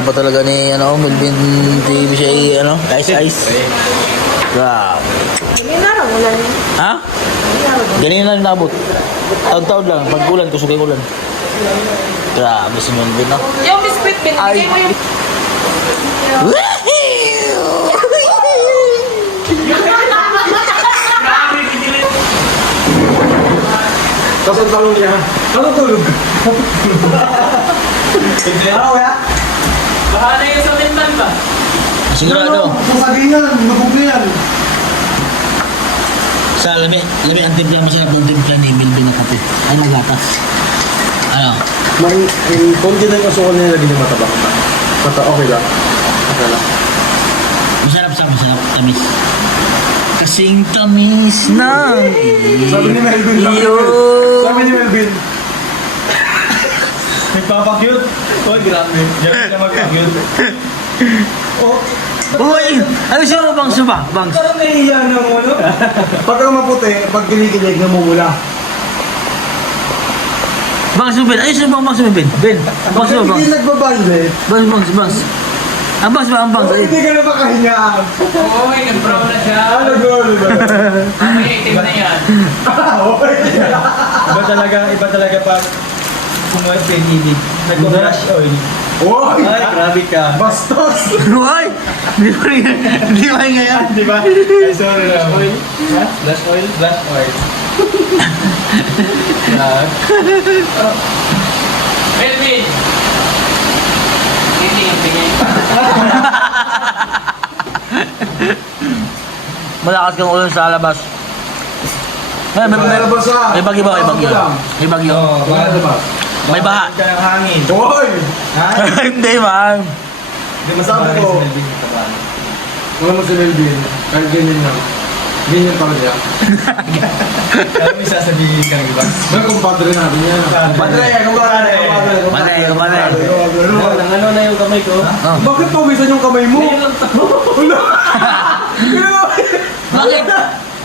pa talaga ni Melvin TV siya ice. Grabe. Ganyan na lang, ulan. Ha? Ganyan na rin nabot. Taon-taon lang. Pag ulan, kusog yung ulan. Grabe si Melvin, no? Yung biscuit, binigay mo yung... Kasang talong niya. Anong tulog? Ano ya? Bahala yung sa tintan ba? Sigurado. Pusagingan, lubog na yan. Sa labi ang timpla, masarap ng timpla ni Melvin na kape. Ano gatas? Ano? Konti na yung asukal na nilagay ng matabang. Okay lang. Okay lang. Masarap. Tamis. Kasing tamis ng Sabi ni Melvin lang. Sabi ni Melvin. Nagpapakyut. Oh, grabe. Grabe na magpakyut. Oh. Uy! Ano siya mo bang suba? Bangs? Parang nahihiya na mo, no? Pagka maputi, pag kinikilig, namumula. Bangs mo, Ben. Ayos na bang bangs mo, Ben? Ben, bangs mo, Pag bangs. hindi nagbabande, Bangs. Ang bangs ba? Ang bangs. Ay. hindi ka na makahingaan. Oo, nag-brown na siya. Ano gano'n ba? Mamaya itim na yan. Iba talaga pag kumuha pinili. Nag-brush oil. Oy! Ay, grabe ka. Bastos! Uy! Di ba ngayon? Di ba? Ay, sorry na. Oil? Ha? Flash oil? Flash oil. Melvin! Tingin. Malakas kang ulan sa labas. May bagyo ba? May bagyo. Oo, baka diba? May baha. Ka ng hangin. Oy! Ha? Hindi, man. Di masabi ko. Wala mo si Melvin. Kahit ganyan lang. Ganyan pala niya. Kaya may sasabihin ka ng iba. Well, kumpadre natin yan. Kumpadre. Ano na yung kamay ko? Bakit pawisan yung kamay mo?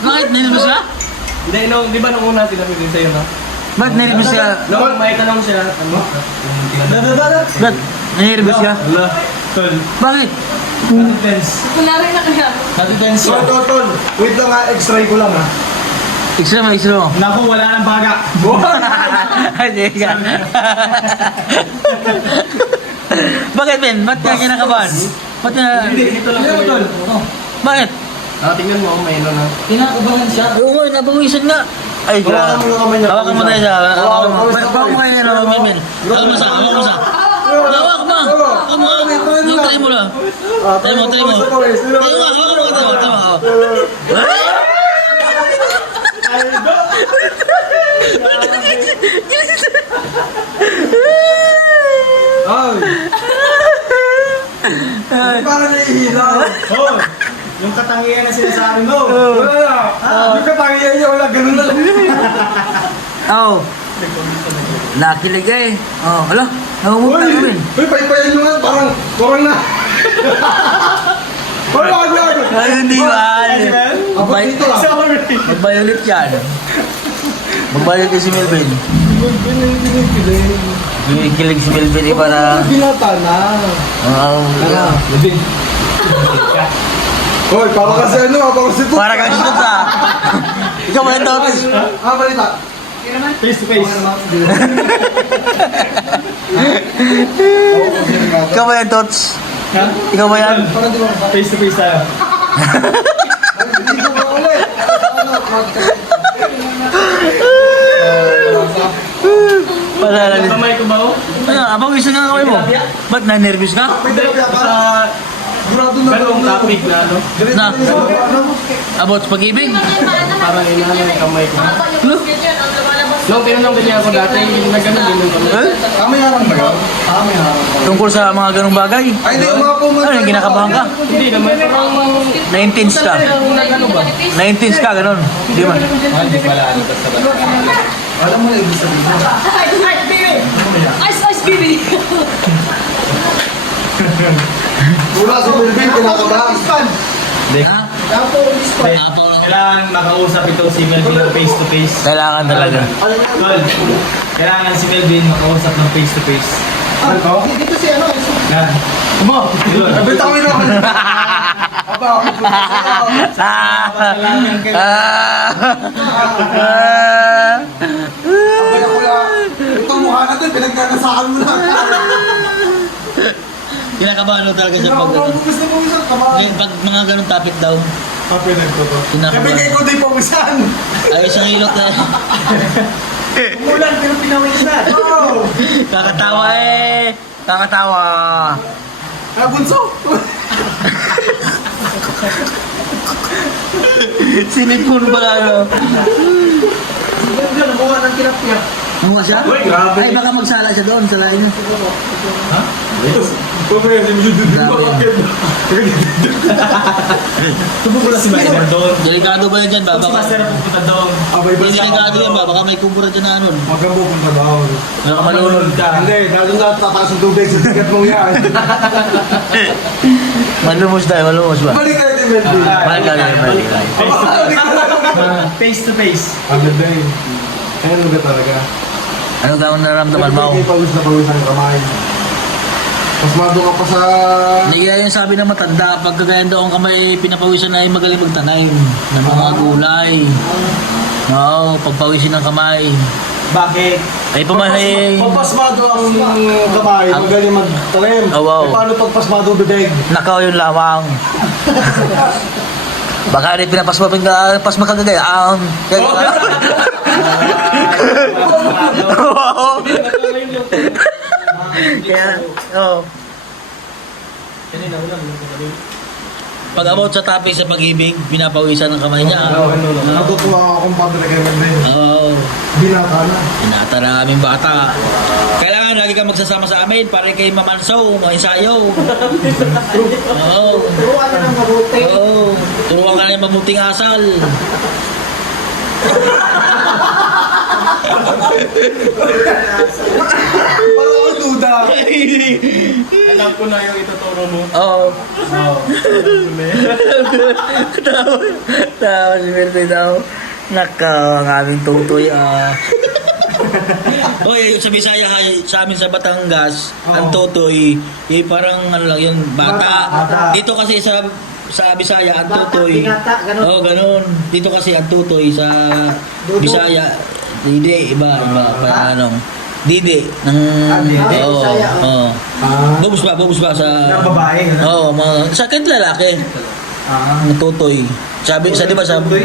Bakit? Nilibos ka? Hindi, di ba nung una sinabi din sa'yo, no? Bakit nilibos ka? Nung may tanong siya, ano? Bakit? Nilibos ka? Wala. Tol. Bakit? Kunwari na kaya. Tol. Wait lang ha, x-ray ko lang ha. Extra mo. Naku, wala nang baga. Ay, sige ka. Bakit, Ben? Ba't ka kinakabahan? Ba't ka... Ito lang Tol. Bakit? Tingnan mo, may ano na. Kinakabahan siya? Oo, nabawisan nga. Ay, Hawakan mo yung kamay niya. Hawakan mo na siya. Hawakan mo. Hawakan mo kayo na, Melvin. Hawakan mo sa. Hawak mo. Yung try mo lang. Try mo. Hawakan mo. Ay. Parang naihilaw. Oh, yung katangian na sinasabi mo. Yung katangian niya, wala ganun lang. Oo. Nakilig eh. Oo, ala. Namumulta ka, Ben. Uy, paypayan nyo nga, parang na. Parang agad. Ay, hindi man. Abot dito lang. Magbayolit yan. Magbayolit si Melvin. Kilig si Melvin eh para... Binata na. Hoy, para kasi prostitute. Para kang shoot ah. Ikaw ba yung topic? Balita. Face to face. Ikaw ba yung tots? Ikaw ba yan? Face to face tayo. Wala lang. Kamay ko ba, oh? Ano, abang isa nga kaway mo? Ba't na-nervous ka? Sa ganong topic na, ano? Na? About sa pag-ibig? Parang inaano yung kamay ko. Ano? Nung tinanong ganyan ako dati, nag-ganon din yung kamay. Kami harang ba yun? Tungkol sa mga ganong bagay? Ay, hindi. Mga pumunta. Ano yung kinakabahan ka? Hindi naman, parang... 19s ka? Nag-ano ba? 19s ka, ganon? Hindi man. Hindi pala, ano basta ba? Alam mo na ibig sabihin. Ice, baby! Wala si Melvin, kinakabahan. Ha? Kailangan makausap ito si Melvin ng face to face. Kailangan talaga. Tol, kailangan si Melvin makausap ng face to face. Ano to? Dito si ano, Yan. Aba, bitawan mo naman. Aba, ako po. Abay ako lang. Itong mukha natin, pinagnanasaan mo lang. Kinakabahan mo talaga siya pag Ako, gusto mo isang kabahan. pag mga ganun topic daw. Kape nagtotoo. Kinakabahan. Sabi kayo ko di pawisan. Ay, isang hilot na. umulan pero pinawisan. Oo. Kakatawa eh. Kakatawa. Ah, bunso. Sinipon pala ano. Ganda, nakuha ng tilapia. Mukha siya? Uy, grabe. Ay, baka magsala siya doon. Salain niya. Pabaya, si Mr. Dudu. Tubo na si Master doon. Delikado ba yan dyan ba? Si Baka, Master pupunta doon. Abay, hindi delikado yan ba? Baka may kumpura dyan na ano. Huwag kang pupunta daw. Baka malunod ka. Hindi, dahil na tataas ang tubig sa tigat mong yan. Malumos tayo, malumos ba? Balik kayo din, Melvin. Balik tayo, balik tayo. Face to face. Ang ganda yun. Ayun nga talaga. Ano ka ang nararamdaman mo? Hindi pawis na pawis ang kamay. Mas mado ka pa sa... Hindi kaya yung sabi ng matanda, pag kagayan daw ang kamay pinapawisan na ay magaling magtanim ng mga gulay. Oo, pagpawisin ng kamay. Bakit? Ay pumahay. Pagpasmado ang kamay, magaling magtalim. Oh, wow. Eh, paano pagpasmado bibig? Nakaw yun lamang. Baka rin pinapasma kagagayaan. Kaya, oo. Pag about sa topic sa pag-ibig, pinapawisan ng kamay niya. Natutuwa ako kung paano kay Melvin. Oo. Binata na. Pinata na aming bata. Kailangan lagi kang magsasama sa amin para kay mamansaw, maisayaw. Oo. Turuan na ng mabuti. Oo. Turuan ka na yung mabuting asal. Parang ako duda. Alam ko na yung ituturo mo. Oo. Tawa si Mercy daw. Nakaw ang aming tutoy Oy, sa Bisaya, sa amin sa Batangas, ang tutoy, parang ano lang yun, bata. Bata. Dito kasi sa Bisaya, ang tutoy. Binata, ganun. Oo, ganun. Dito kasi ang tutoy sa Dudo. Bisaya, iba, anong, dide, ng, Dide, oo, Bisaya, oo. Ah. Bubus ba sa, Ng babae. oo, sa kahit lalaki, Ah. ang tutoy. Sabi, di ba sa, Tutoy?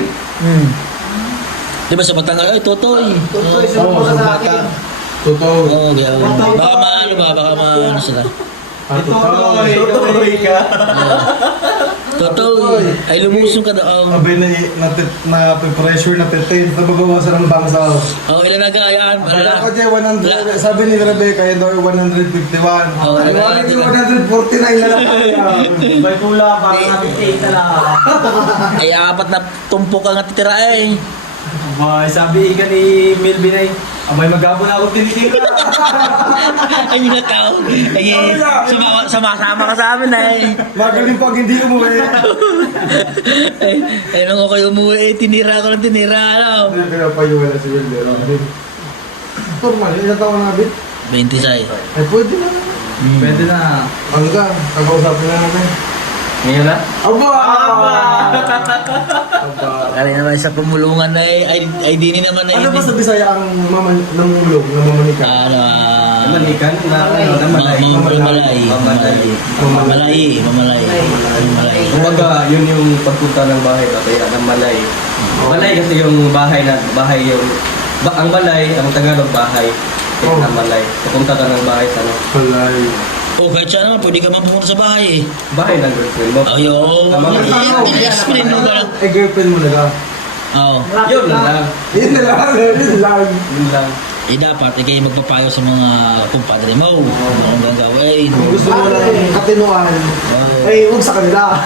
Di ba sa Batangas, ay, tutoy. Tutoy, Oo, sumunod ka sa bata. akin. Totoo. Oo, kaya, baka maano ba, baka maano sila. Tutoy ka. Tutoy, ay lumusong ka daw. Abay na pressure na titin. Nababawasan ang bangsa. Oo, ilan na yan? Kaya ko dyan, 100, sabi ni Rebecca, yun daw 151. Oo, Ay, bakit yung 149 na lang kaya? May pula, parang nakikita na lang. Ay, apat na tumpok ang natitira eh. Abay, sabi ka ni Melvin ay, abay maghapon ako tinitira. Ay, nakaw. Ay, sama-sama ka sa amin eh. Magaling pag hindi umuwi. Ay, nung ako umuwi, tinira ako ng tinira, ano? Hindi kaya pa yung wala si Wilder. Normal, ilang taon na bit? 26. Ay, pwede na. Pwede na. Ano ka? Pag-uusapin na natin. Ngayon na? Aba! Aba! Kaya naman sa pumulungan na eh, ay dini naman na Ano ba sa Bisaya ang namulog, namamanika? Ano, Manikan na mamalay. Mamalay. Mamalay. Kumbaga, yun yung pagpunta ng bahay tatay, ang malay. Malay kasi yung bahay yung ang malay, ang Tagalog bahay. Oh. Ang malay. Pupunta ka ng bahay sa ano? Palay. Oh, kahit siya naman, pwede ka man pumunta sa bahay eh. Bahay ng girlfriend mo. Ayun. Explain mo ba lang? Eh, girlfriend mo na lang. Oo. Yun lang. Yun na lang, yun lang. Yun lang. Eh dapat, kayo magpapayo sa mga kumpadre mo. Ano ang gagawin? Kung gusto mo lang katinuan, ay huwag sa kanila.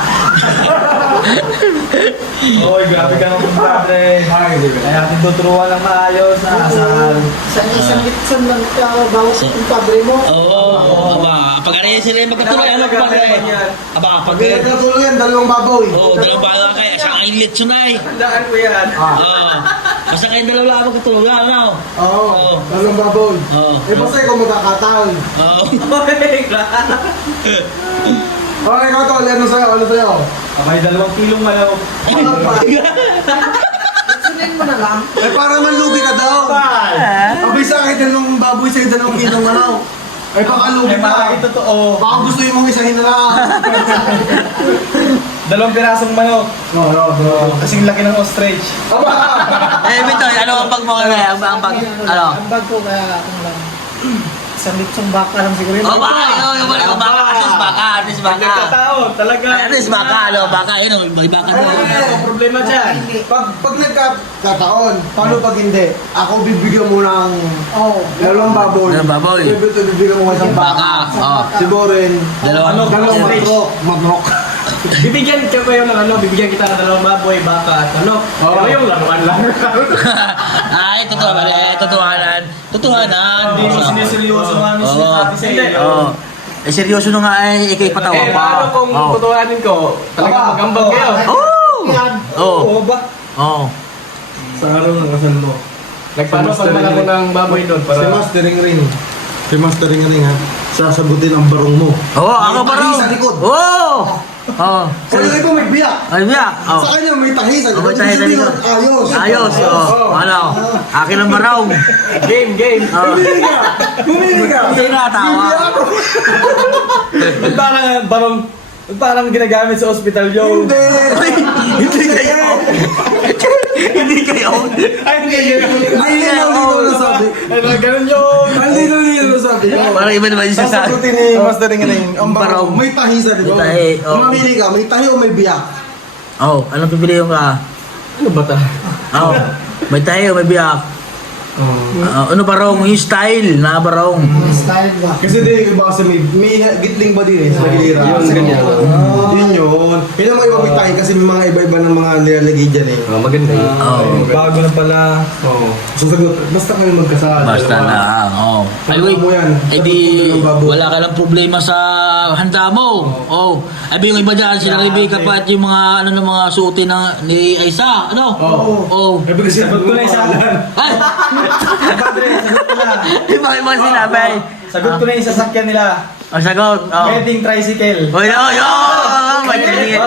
Oy, grabe ka ng padre. Ay, hindi ka. Kaya ating tuturuan ng maayos na asal. Sa isang litson lang bawat yung padre mo. Oo. Aba, pag ano yun sila yung magkatuloy, ano kumpadre? Aba, pag... Pag pinagkatuloy yan, dalawang baboy. Oo, dalawang baga kayo. Siyang ang litsunay. Tandaan ko yan. Ah. Oo. Basta kayong dalawa lang magkatulungan, ano? Oo. Dalawang baboy. Oo. Eh, basta ikaw magkakataon. Oo. Okay, ikaw tol, ano sa'yo? Ano sa'yo? May 2 kilong malaw. Sunod mo na lang. Eh, para manlubi ka daw. Abay sa akin, dalawang baboy sa'yo, 2 kilong manaw. Eh, baka lubi ka. Ito totoo. Baka gusto mong isahin na lang. 2 pirasong manok. Oo. Kasing laki ng ostrich. Eh, Bitoy, ano ang pag mo kaya? Ang pag, ano? Ang bag ko kaya akong lang. Isang litsong baka lang siguro yun. Oh, baka, yung baka, at least baka. Nagkataon, talaga. At least baka, ano, baka, yun, may baka Ano doon. ang problema dyan? Pag nagkataon, paano pag hindi? Ako bibigyan mo ng Oo. dalawang baboy. Dalawang baboy. Bibigyan mo isang Baka, baka. oo. Si Boren, Dalawang dalawang matrok. Matrok. Bibigyan ka kayo ng bibigyan kita ng 2 baboy, baka at manok. Oo. Ano yung laruan lang? Ay, totoo ba? Totohanan. Totohanan. Hindi mo siniseryoso nga ni Oo. Ate Sally. Oo. Eh, seryoso na nga eh, ikay patawa Eh, pa. paano kung Oo. tutuhanin ko? Talaga Baka. magambag kayo. Oo! Oo. Oo ba? Oo. Sa araw ng kasal mo. Nagpaano pag malako ng baboy doon para... Si Mastering Ring. Si Mastering Ring ha. Sasagutin ang barong mo. Oo, ako May pa tahi rin. sa likod. Oo! Oo. Sa iyo ko may biyak. Ay, biyak. Oo. Sa kanya may tahi sa Oh, likod. may tahi sa Ibig likod. sabihin, Ayos. Ayos, oo. Ano? Akin ang baraw. Game. Oo. Bumili ka. Bumili ka. Hindi natawa. Bibili ako. Parang ginagamit sa ospital yun. Hindi. Hindi kayo. Hindi kayo. Ay, hindi yun. Ay, linaw-linaw na sabi. Ganun yun. Ay, linaw-linaw na sabi. Parang iba naman yung sasabi. Sasagutin ni Mastering Ring. Ang barong. May tahi sa likod. May tahi, oo. Mamili ka. May tahi o may biyak? Oo, anong pipili yung ka? Ano ba ta? Oo. May tayo, may biyak. Ano barong? Yung style na barong. Style ba? Kasi di iba kasi may gitling ba din eh sa hilira. Yun, ganyan. Yun yun. Yun ang mga ibang may tahi kasi may mga iba-iba ng mga nilalagay dyan eh. Maganda yun. Oo. Bago na pala. Oo. Sasagot, basta kami magkasal. Basta na, oo. Ay, wait. Mo yan. Eh di, wala ka lang problema sa handa mo. Oo. Ay, yung iba dyan, sila Rebecca pa at yung mga, ano, ng mga suotin ni Aisa. Ano? Oo. Oo. Eh, kasi Sagot ko na isa. Ay! Padre, sagot ko na. Yung mga sinabi. Sagot ko na yung sasakyan nila. Ang sagot. Oo. Wedding tricycle. Oy, oy, oy! May tingin.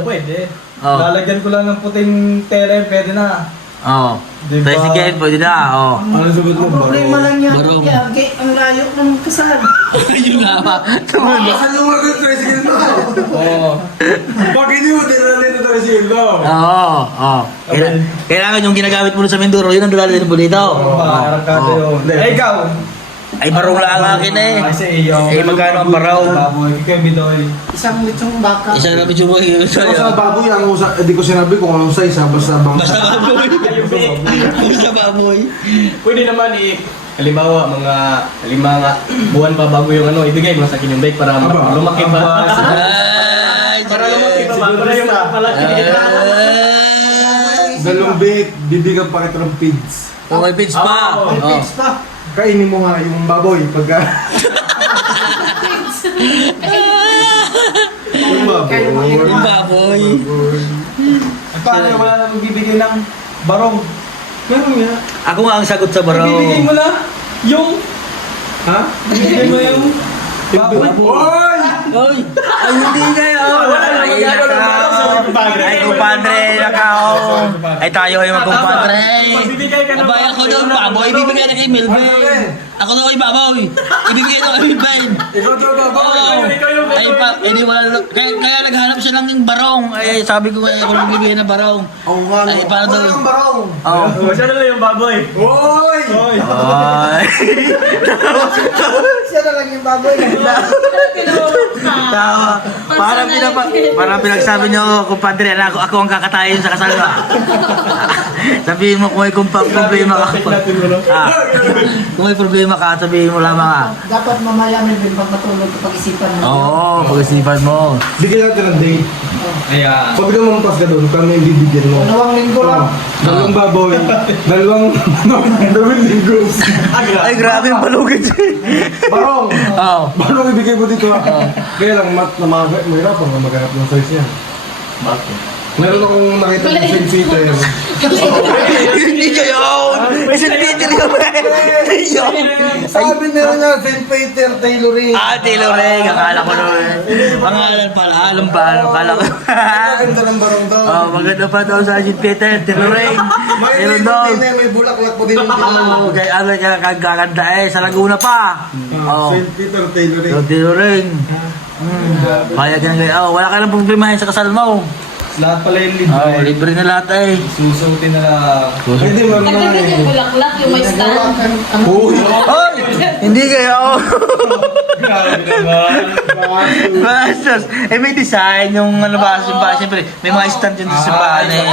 Pwede. Oo. Lalagyan ko lang ng puting tele, pwede na. Oo. Diba? Tricycle, pwede na. Oo. ano sagot mo? Ang problema lang yan. Barong. Kaya ang layo ng kasal. Yun nga ba? Tumunod. Mahal mo mag tricycle mo. Oo. Pag hindi mo dinalin na tricycle mo. Oo. Oo. Kailangan yung ginagamit mo sa Mindoro, yun ang dalali ng bulito. Arangkada yun. Hindi. Eh, ikaw. Ay, barong lang ang akin eh. Kasi yung... Eh, magkano ang baraw? Baboy. Ikaw, Bidoy. Isang litsong baka. Isang namin yung mga Pero sa baboy, hindi ko sinabi kung anong size ha, basta bang... Basta baboy. Basta baboy. Pwede naman halimbawa, mga 5 buwan pa bago yung ibigay mo sa akin yung bike para Aba. lumaki pa. Ay, Para lumaki pa ba? Para yung malaki. Dalawang bake, bibigyan pa kita ng pids. Oh, may pitch pa. Oh, May Oh. pigs pa. Kainin mo nga yung baboy pagka... Yung baboy. Yung baboy. Paano wala na magbibigay ng barong? Meron nga. Ako nga ang sagot sa barong. Bibigay mo na yung... Ha? Bibigay mo yung... baboy. Oy! Oy! Ay, hindi kayo! Wala na Ay, magagawa ng nakaw! kumpadre. Ay, kumpadre, nakaw! Ay, tayo ay magkumpadre! Magbibigay ka ng Abay, ako doon, baboy, ibibigay na kay Melvin! Ako daw ay baboy! Ibibigay na kay Melvin! Ikaw to baboy! Oo! Ay, hindi wala, kaya naghanap siya lang ng barong! Ay, sabi ko kaya ako lang bibigyan ng barong! Oo nga no. Ay, para daw. Walang barong. Oo! Siya na lang yung baboy. Oy! Ay! Siya na lang yung baboy. Tawa. Parang pinagsabi niyo, kumpadre, ako ang kakatayin sa kasal ko. Sabihin mo kung may problema ka. Kung may problema ka, sabihin mo lamang ah. Dapat mamaya may pag matulog pag-isipan mo. Oo, pag-isipan mo. Bigyan natin ng date. Ayan. Pag lumampas ka doon, kami yung bibigyan mo. 2 linggo lang. Dalawang baboy. Dalawang linggo. Ay, grabe yung balugid. Barong! Oo. Barong ibigay mo dito ha. Kaya lang, mahirap ang maghanap ng size niya. Bakit? Meron akong nakita sa St. Peter. Hindi kayo! St. Peter yun eh! Yun! Sabi nila nga, St. Peter tailoring. Tailoring! Akala ko naman. Pangalan pala, alam pa, akala ko. Maganda ng barong daw. Maganda pa daw sa St. Peter, tailoring. May Meron daw. may bulaklak po din. Kaya ano kaya kagaganda eh, sa Laguna pa. St. Peter tailoring. Yung tailoring. Kaya ganun kayo. Wala ka lang problemahin sa kasal mo. Lahat pala yung libre. Libre na lahat eh. Susutin na lang. Hindi mo naman. Dagdagan yung bulaklak, yung may stand. Uy! Hoy! Hindi kayo. Grabe naman. Bastos. May design yung ano ba, simbahan. Siyempre, may mga stand yun sa simbahan eh.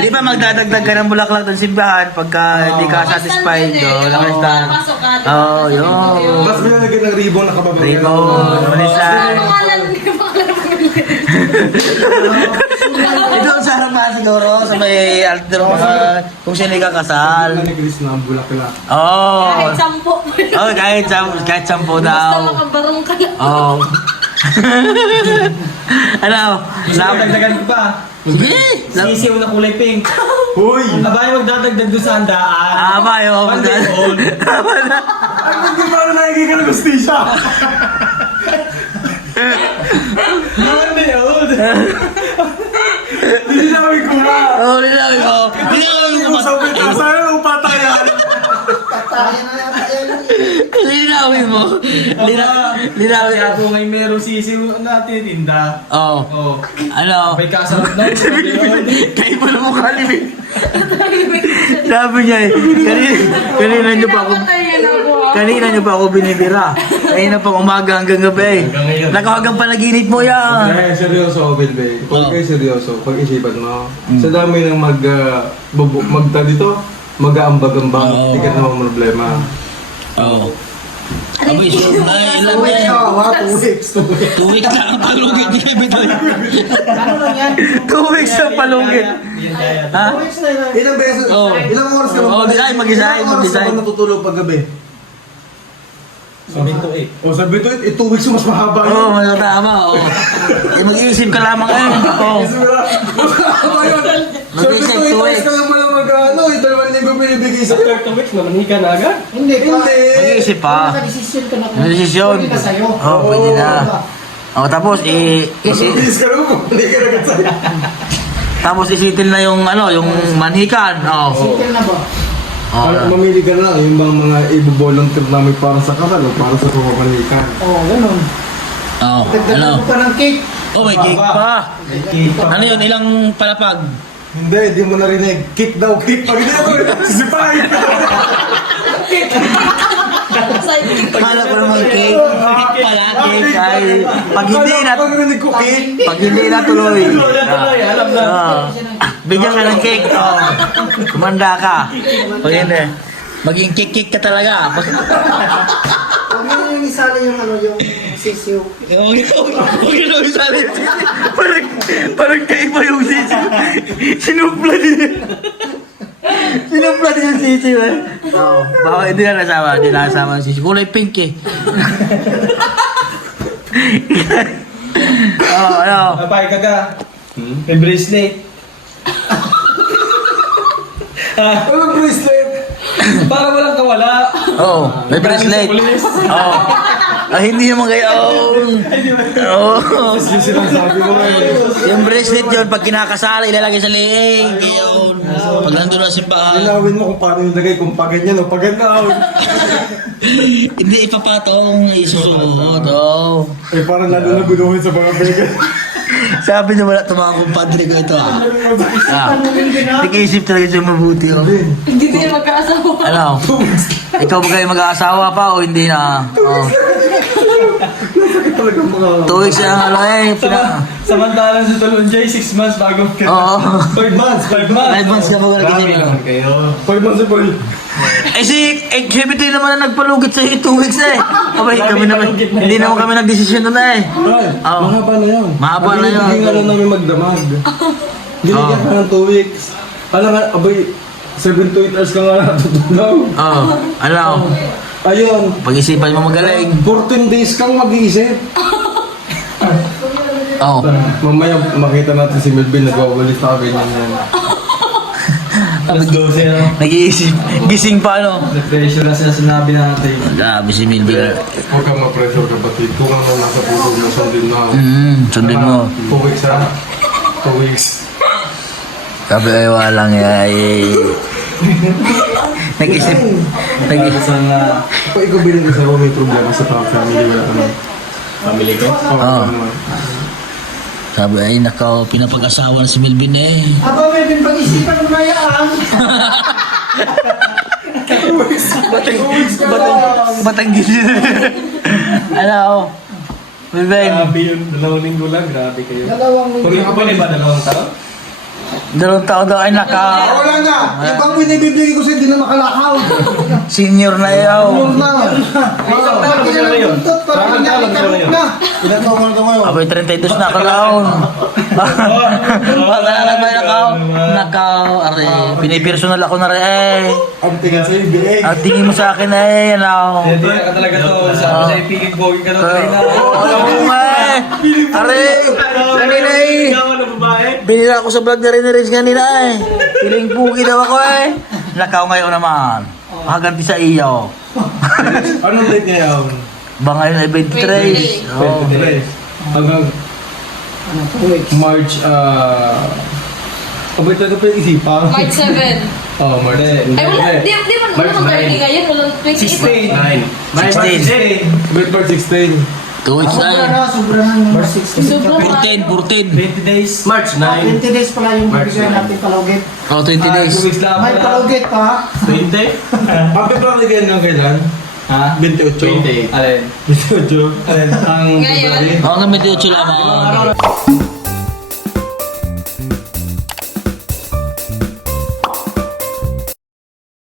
Di ba magdadagdag ka ng bulaklak doon simbahan pagka hindi ka satisfied doon. Naka-stand. Yun. Mas binalagyan ng ribbon na kababa. Ribbon, may design. Pangalan Ito ang sarang ba siguro sa may altar mga kung sino kakasal. Ni Chris na ang bulaklak. kahit sampo. Kahit sampo Basta daw. makabarong ka lang. Ano? Dagdagan ko pa. Sige! Sisiw na kulay pink. Uy! Abay, magdadagdag doon sa handaan. Tama yun. Pandehon. Tama na. Ay, hindi pa na nakikita ng gustisya. Pandehon. Linawin ko nga. Linawin ko. Linawin ko. Sabi ka, sana nung patayan. Patayan na yata yan. Linawin mo. Linawin Kaya ko. kung may merong sisiw natin, tinda. Oh. Oh. Ano? May kasarap na yun. Kayo pa na mukha ni Vic. Sabi niya eh, kanina niyo pa ako, kanina niyo pa ako binibira. Kanina pang umaga hanggang gabi. Nakahagang panaginip mo yan. Eh, seryoso, Bilbe. Huwag kayo seryoso. Pag-isipan mo. Sa dami ng dito, mag-aambag-ambag. Hindi ka naman problema. Oo. Abay, sure na. Ilan na yan? 2 weeks. 2 weeks na ang palugit ni Bitoy. Ano lang yan? 2 weeks ang palugit. Ha? Weeks na yun. Ilang beses? Oo. Ilang oras ka Oo, design, mag-design, Ilang oras mag-design. ka ba natutulog paggabi? Sabihin to eh. O sabi ito, 2 weeks yung mas mahaba Oo, oh, masatama. Oo. Mag-iisip ka lamang eh. Oo. Mag-iisip 2 weeks. ka lang pala mag-ano, 2 linggo pinibigay sa After 2 weeks, naman ka na agad. Hindi pa. Mag-iisip pa. Nakadesisyon ka na kung May desisyon. pwede na sa'yo. Oo, pwede na. O, tapos Mabilis ka naman, hindi ka agad sa'yo. tapos isitil na yung ano, yung manhikan. Oo. Sikil na ba? Mamili ka na lang, yung bang mga i-volunteer namin para sa kasal o para sa pumapanikan. Oo, ganun. Oo. Dagdagan Ano? mo pa ng cake. Oh, may cake pa. Ano yun? Ilang palapag? Hindi mo narinig. Kick daw, kick. Pag hindi ako, sisipahin ka. Kala ko naman cake. Cake pala, cake. Ay, pag hindi na, Pag narinig ko, kick. pag hindi na tuloy. Alam na. Bigyan ka ng cake. Oh. Kumanda ka. Pag hindi, maging cake ka talaga. Huwag mo yung isali yung ano, yung sisiw. Huwag na isali yung sisi. Parang kaiba yung sisi. Sinupla din. Sinupla din yung sisi. Oo. Baka hindi na nasama. Hindi na nasama yung sisi. Kulay pink eh. Oo, ano? Napay ka ka. May bracelet. Walang bracelet. Para walang kawala. Oo, may bracelet. Oo. Ay, hindi naman kayo. Oo. Yung sinasabi mo eh. Yung bracelet yun, pag kinakasala, ilalagay sa leeg. Yun. Pag nandun na sa simbahan. Linawin mo kung paano yung lagay, kung pa ganyan o pa ganyan. Hindi ipapatong isusuot. Oo. Eh parang lalo na gunuhin sa mga vegan. Sabi niya wala itong mga kumpadre ko ito. Nag-iisip talaga siya mabuti. Oh. Hindi din magkaasawa. Ano? Ikaw ba kayo mag-aasawa pa o hindi na? Oh. Talagang mga... 2 weeks na ano eh. Samantalang sa Tulunjay, 6 months bago ka. Oo. 5 months, 5 months. 5 months ka pa wala Grabe kasi. naman kayo. 5 months boy. Eh si Bitoy naman na nagpalugit sa 2 weeks eh. Abay, kami naman. Hindi naman kami nagdesisyon doon eh. Ay, Oo. mahaba na yun. Mahaba na yun. Hindi nga lang namin magdamag. Binigyan ka ng 2 weeks. Alam nga, abay, 7 to 8 hours ka nga natutulog. Oo. Ano? Ayun, Pag-isipan mo magaling. 14 days kang mag-iisip. Oo. Mamaya makita natin si Melvin nagwawalis na ganyan yan. Alas 12 na. Nag-iisip. Gising pa, no? Na-pressure na sila sinabi natin. Grabe si Milvin. Huwag kang ma-pressure kapatid. Kung ano nasa puso mo, sundin na. Sundin mo. 2 weeks ha. 2 weeks. Sabi ay walang ay. Nag-isip. Nag-iisip na Kapag ikaw bilang isa ko may problema sa family, wala ka naman. family ko. Oo. Sabi ay nakaw, pinapag-asawa na si Milvin eh. Aba, may bin pag-isipan mo na yan. Batang gilid. Ano? Milvin. Grabe yun. 2 linggo lang. Grabe kayo. Dalawang Kung linggo. ako pa ba 2 taon? 2 taon daw ay naka Wala na! Yung bang binibigay ko sa'yo, hindi na makalakaw. senior na yaw. Huwag na! Isang taon ko siya ngayon. Parang taon ko siya ngayon. Ilan taon ka na ito ngayon? Abay 32 na kalaon. Bata na ba nakaw? Are, pinipersonal ako na rin eh. Ang tingin sa'yo, BA. Ang tingin mo sa akin eh, ano? Hindi ka talaga to. Sabi sa'yo, piging pogi ka daw kanina. Oo nga eh. Are, kanina eh. Ikaw na babae. Binila ako sa vlog na rin kanina eh. Piling pugi daw ako eh. Nakaw ngayon naman. Haganti sa iyo. Anong date niya yun? Ba ngayon ay 23? Oo. 23. Hanggang Ano, 2 weeks. March, abay talaga pa yung isipan. March 7. Oh, March. Ay, wala. Di man March naman 9. 30 ngayon. Walang 28. 16. Wait, March 16. 2 weeks Sobra na na, sobra na. March 16. Sobra na. 14, 20 days. March 20 days pala yung March bibigyan 9. natin palugit. Oh, 20 days. 2 weeks lang. May palugit pa. 20? Ang February ganyan ng kailan? Ha? 28. 20. Alin? 28. Alin? Ang Ngayon. Oo, na 28 lamang.